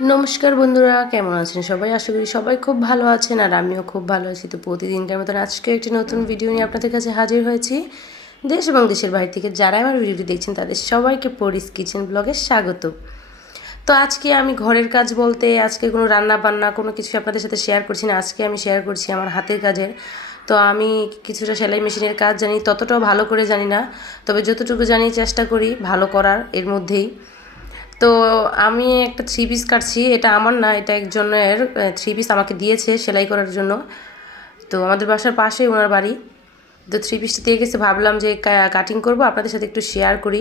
নমস্কার বন্ধুরা, কেমন আছেন সবাই? আশা করি সবাই খুব ভালো আছেন আর আমিও খুব ভালো আছি। তো প্রতিদিনকার মতন আজকে একটি নতুন ভিডিও নিয়ে আপনাদের কাছে হাজির হয়েছি। দেশ এবং দেশের বাইরে থেকে যারা আমার ভিডিওটি দেখছেন তাদের সবাইকে পরিস কিচেন ব্লগে স্বাগত। তো আজকে আমি ঘরের কাজ বলতে আজকে কোনো রান্না বান্না কোনো কিছু আপনাদের সাথে শেয়ার করছি না। আজকে আমি শেয়ার করছি আমার হাতের কাজের। তো আমি কিছুটা সেলাই মেশিনের কাজ জানি, ততটাও ভালো করে জানি না, তবে যতটুকু জানি চেষ্টা করি ভালো করার এর মধ্যেই। তো আমি একটা থ্রি পিস কাটছি, এটা আমার না, এটা একজনের থ্রি পিস আমাকে দিয়েছে সেলাই করার জন্য। তো আমাদের বাসার পাশেই ওনার বাড়ি। তো থ্রি পিসটা দিয়ে গেছে, ভাবলাম যে কাটিং করব, আপনাদের সাথে একটু শেয়ার করি।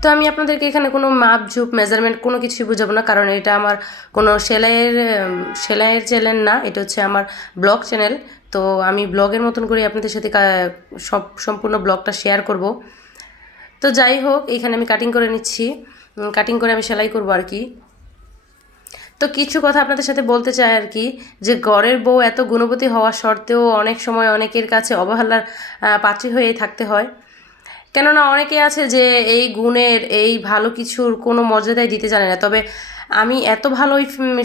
তো আমি আপনাদেরকে এখানে কোনো মাপ ঝুপ মেজারমেন্ট কোনো কিছুই বোঝাবো না, কারণ এটা আমার কোনো সেলাইয়ের চ্যানেল না, এটা হচ্ছে আমার ব্লগ চ্যানেল। তো আমি ব্লগের মতন করে আপনাদের সাথে সম্পূর্ণ ব্লগটা শেয়ার করব। তো যাই হোক, এখানে আমি কাটিং করে নিচ্ছি, কাটিং করে আমি সেলাই করবো আর কি। তো কিছু কথা আপনাদের সাথে বলতে চাই আর কি, যে ঘরের বউ এত গুণবতী হওয়া সত্ত্বেও অনেক সময় অনেকের কাছে অবহেলার পাত্রী হয়েই থাকতে হয়। কেননা অনেকে আছে যে এই গুণের এই ভালো কিছুর কোনো মর্যাদাই দিতে জানে না। তবে আমি এত ভালোই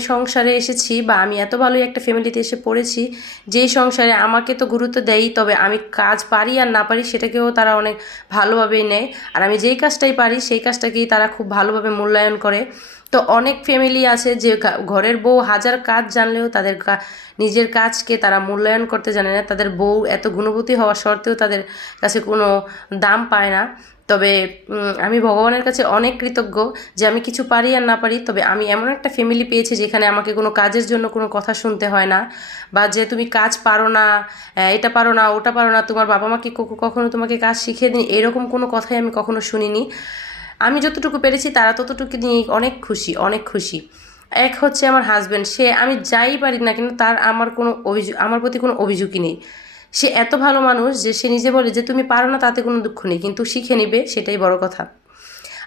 সংসারে এসেছি, বা আমি এত ভালোই একটা ফ্যামিলিতে এসে পড়েছি, যেই সংসারে আমাকে তো গুরুত্ব দেয়ই, তবে আমি কাজ পারি আর না পারি সেটাকেও তারা অনেক ভালোভাবেই নেয়। আর আমি যেই কাজটাই পারি সেই কাজটাকেই তারা খুব ভালোভাবে মূল্যায়ন করে। তো অনেক ফ্যামিলি আছে যে ঘরের বউ হাজার কাজ জানলেও তাদের নিজের কাজকে তারা মূল্যায়ন করতে জানে না। তাদের বউ এত গুণবতী হওয়া সত্ত্বেও তাদের কাছে কোনো দাম পায় না। তবে আমি ভগবানের কাছে অনেক কৃতজ্ঞ যে আমি কিছু পারি আর না পারি, তবে আমি এমন একটা ফ্যামিলি পেয়েছি যেখানে আমাকে কোনো কাজের জন্য কোনো কথা শুনতে হয় না, বা যে তুমি কাজ পারো না, এটা পারো না, ওটা পারো না, তোমার বাবা মা কি কখনো তোমাকে কাজ শিখিয়ে দিন, এরকম কোনো কথাই আমি কখনো শুনিনি। আমি যতটুকু পেরেছি তারা ততটুকু নিয়ে অনেক খুশি, অনেক খুশি। এক হচ্ছে আমার হাজব্যান্ড, সে আমি যাই পারি না কিন্তু তার আমার প্রতি কোনো অভিযোগই নেই। সে এত ভালো মানুষ যে সে নিজে বলে যে তুমি পারো না তাতে কোনো দুঃখ নেই, কিন্তু শিখে নিবে, সেটাই বড় কথা।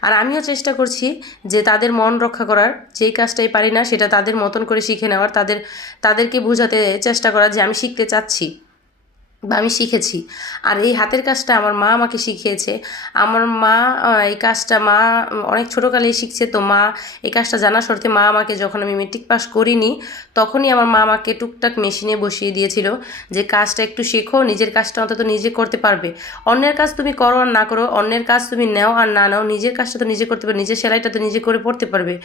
আর আমিও চেষ্টা করছি যে তাদের মন রক্ষা করার, যেই কাজটাই পারি না সেটা তাদের মতন করে শিখে নেওয়ার, তাদেরকে বোঝাতে চেষ্টা করার যে আমি শিখতে চাচ্ছি বা আমি শিখেছি। আর এই হাতের কাজটা আমার মা আমাকে শিখিয়েছে। আমার মা এই কাজটা মা অনেক ছোটোকালেই শিখছে। তো মা এই কাজটা জানা সত্ত্বে মা আমাকে, যখন আমি মেট্রিক পাস করিনি তখনই আমার মা আমাকে টুকটাক মেশিনে বসিয়ে দিয়েছিল যে কাজটা একটু শেখো, নিজের কাজটা অন্তত নিজে করতে পারবে। অন্যের কাজ তুমি করো আর না করো, অন্যের কাজ তুমি নাও আর না নাও, নিজের কাজটা তো নিজে করতে পারবে, নিজের সেলাইটা তো নিজে করে পড়তে পারবে।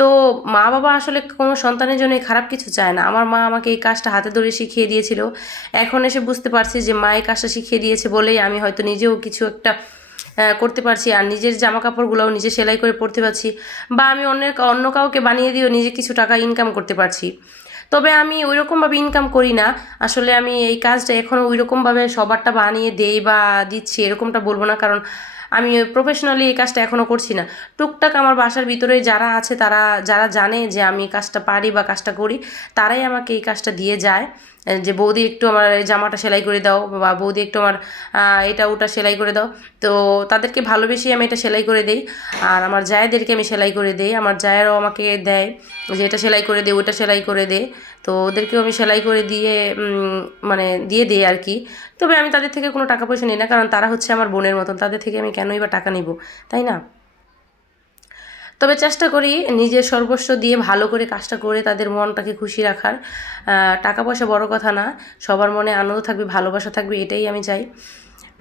তো মা বাবা আসলে কোনো সন্তানের জন্য খারাপ কিছু চায় না। আমার মা আমাকে এই কাজটা হাতে ধরে শিখিয়ে দিয়েছিল। এখন এসে বুঝতে পারছি যে মা এই কাজটা শিখিয়ে দিয়েছে বলেই আমি হয়তো নিজেও কিছু একটা করতে পারছি, আর নিজের জামা কাপড়গুলোও নিজে সেলাই করে পরতে পারছি, বা আমি অন্য কাউকে বানিয়ে দিয়েও নিজে কিছু টাকা ইনকাম করতে পারছি। তবে আমি ওইরকমভাবে ইনকাম করি না। আসলে আমি এই কাজটা এখনও ওইরকমভাবে সবারটা বানিয়ে দেই বা দিচ্ছি এরকমটা বলবো না, কারণ আমি প্রফেশনালি এই কাজটা এখনও করছি না। টুকটাক আমার বাসার ভিতরে যারা আছে, তারা যারা জানে যে আমি এই কাজটা পারি বা কাজটা করি, তারাই আমাকে এই কাজটা দিয়ে যায় যে বৌদি একটু আমার জামাটা সেলাই করে দাও, বা বৌদি একটু আমার এটা ওটা সেলাই করে দাও। তো তাদেরকে ভালোবেসেই আমি এটা সেলাই করে দেই। আর আমার জায়েদেরকে আমি সেলাই করে দিই, আমার জায়েরাও আমাকে দেয় যে এটা সেলাই করে দে, ওটা সেলাই করে দে। তো ওদেরকেও আমি সেলাই করে দিয়ে মানে দিয়ে দিই আর কি। তবে আমি তাদের থেকে কোনো টাকা পয়সা নিই না, কারণ তারা হচ্ছে আমার বোনের মতন, তাদের থেকে আমি কেনই বা টাকা নিব, তাই না? তবে চেষ্টা করি নিজের সর্বস্ব দিয়ে ভালো করে কাজটা করে তাদের মনটাকে খুশি রাখার। টাকা পয়সা বড় কথা না, সবার মনে আনন্দ থাকবে, ভালোবাসা থাকবে, এটাই আমি চাই।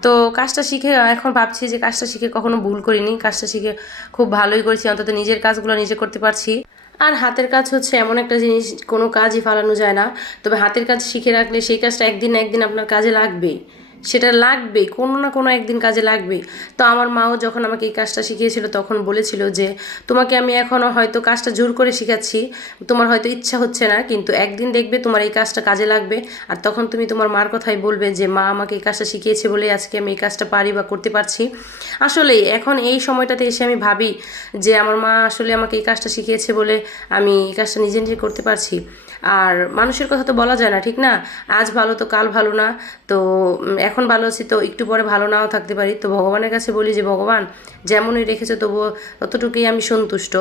তো কাজটা শিখে এখন ভাবছি যে কাজটা শিখে কখনো ভুল করিনি, কাজটা শিখে খুব ভালোই করেছি, অন্তত নিজের কাজগুলো নিজে করতে পারছি। আর হাতের কাজ হচ্ছে এমন একটা জিনিস, কোনো কাজই ফালানো যায় না। তবে হাতের কাজ শিখে রাখলে সেই কাজটা একদিন না একদিন আপনার কাজে লাগবে, সেটা লাগবে, কোনো না কোনো একদিন কাজে লাগবে। তো আমার মাও যখন আমাকে এই কাজটা শিখিয়েছিল তখন বলেছিল যে তোমাকে আমি এখনও হয়তো কাজটা জোর করে শিখাচ্ছি, তোমার হয়তো ইচ্ছা হচ্ছে না, কিন্তু একদিন দেখবে তোমার এই কাজটা কাজে লাগবে। আর তখন তুমি তোমার মার কথাই বলবে যে মা আমাকে এই কাজটা শিখিয়েছে বলে আজকে আমি এই কাজটা পারি বা করতে পারছি। আসলে এখন এই সময়টাতে এসে আমি ভাবি যে আমার মা আসলে আমাকে এই কাজটা শিখিয়েছে বলে আমি এই কাজটা নিজে নিজে করতে পারছি। আর মানুষের কথা তো বলা যায় না, ঠিক না? আজ ভালো তো কাল ভালো না। তো এখন ভালো আছি তো একটু পরে ভালো নাও থাকতে পারি। তো ভগবানের কাছে বলি যে ভগবান যেমনই রেখেছে তবুও ততটুকুই আমি সন্তুষ্ট।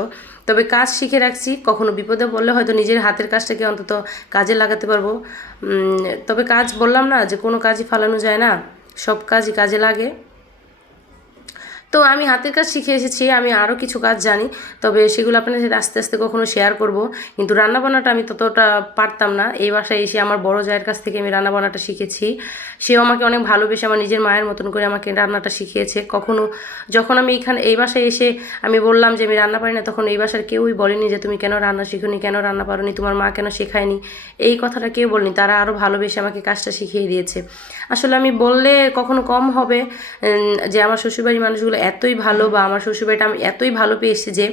তবে কাজ শিখে রাখছি, কখনো বিপদে পড়লে হয়তো নিজের হাতের কাজটাকে অন্তত কাজে লাগাতে পারবো। তবে কাজ বললাম না যে কোনো কাজই ফালানো যায় না, সব কাজই কাজে লাগে। তো আমি হাতের কাজ শিখে এসেছি, আমি আরও কিছু কাজ জানি, তবে সেগুলো আপনাদের সাথে আস্তে আস্তে কখনো শেয়ার করব। কিন্তু রান্নাবান্নাটা আমি ততটা পারতাম না। এই বাসায় এসে আমার বড় জায়ের কাছ থেকে আমি রান্নাবান্নাটা শিখেছি। সেও আমাকে অনেক ভালোবেসে আমার নিজের মায়ের মতন করে আমাকে রান্নাটা শিখিয়েছে। যখন আমি এই বাসায় এসে আমি বললাম যে আমি রান্না পারি না, তখন এই বাসার কেউই বলেনি যে তুমি কেন রান্না শিখোনি, কেন রান্না পারোনি, তোমার মা কেন শেখায়নি, এই কথাটা কেউ বলেনি। তারা আরও ভালোবেসে আমাকে কাজটা শিখিয়ে দিয়েছে। আসলে আমি বললে কখনো কম হবে যে আমার শ্বশুরবাড়ির মানুষগুলো এতই ভালো, বা আমার শ্বশুরবাড়িটা আমি এতই ভালো পেয়েছি যে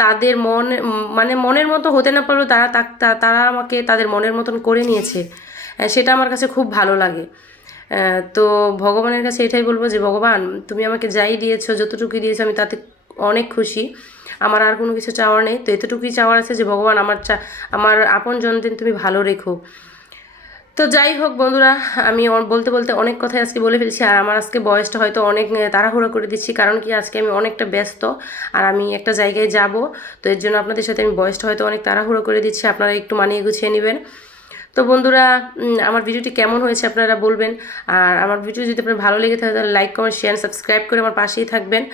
তাদের মানে মনের মতো হতে না পারলেও তারা আমাকে তাদের মনের মতন করে নিয়েছে। সেটা আমার কাছে খুব ভালো লাগে। তো ভগবানের কাছে এটাই বলবো যে ভগবান, তুমি আমাকে যাই দিয়েছো, যতটুকুই দিয়েছো, আমি তাতে অনেক খুশি। আমার আর কোনো কিছু চাওয়ার নেই। তো এতটুকুই চাওয়ার আছে যে ভগবান আমার আপনজনদের তুমি ভালো রেখো। তো যাই হোক বন্ধুরা, আমি বলতে বলতে অনেক কথাই আজকে বলে ফেলছি। আর আমার আজকে বয়সটা হয়তো অনেক তাড়াহুড়ো করে দিচ্ছি, কারণ কি আজকে আমি অনেকটা ব্যস্ত আর আমি একটা জায়গায় যাব। তো এর জন্য আপনাদের সাথে আমি বয়সটা হয়তো অনেক তাড়াহুড়ো করে দিচ্ছি, আপনারা একটু মানিয়ে গুছিয়ে নেবেন। তো বন্ধুরা, আমার ভিডিওটি কেমন হয়েছে আপনারা বলবেন। আর আমার ভিডিও যদি আপনার ভালো লেগে থাকে তাহলে লাইক, কমেন্ট, শেয়ার, সাবস্ক্রাইব করে আমার পাশেই থাকবেন।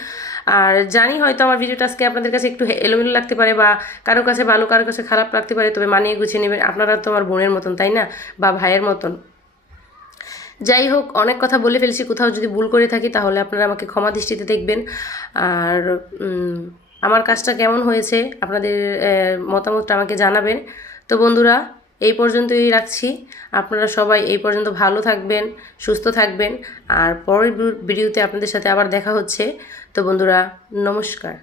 আর জানি হয়তো আমার ভিডিওটা আজকে আপনাদের কাছে একটু এলোমেলো লাগতে পারে, বা কারো কাছে ভালো, কারো কাছে খারাপ লাগতে পারে, তবে মানিয়ে গুছিয়ে নেবেন। আপনারা তো আমার বোনের মতন, তাই না, বা ভাইয়ের মতন। যাই হোক, অনেক কথা বলে ফেলছি, কোথাও যদি ভুল করে থাকি তাহলে আপনারা আমাকে ক্ষমা দৃষ্টিতে দেখবেন। আর আমার কাজটা কেমন হয়েছে আপনাদের মতামতটা আমাকে জানাবেন। তো বন্ধুরা, এই পর্যন্তই রাখছি। আপনারা সবাই এই পর্যন্ত ভালো থাকবেন, সুস্থ থাকবেন। আর পরের ভিডিওতে আপনাদের সাথে আবার দেখা হচ্ছে। তো বন্ধুরা, নমস্কার।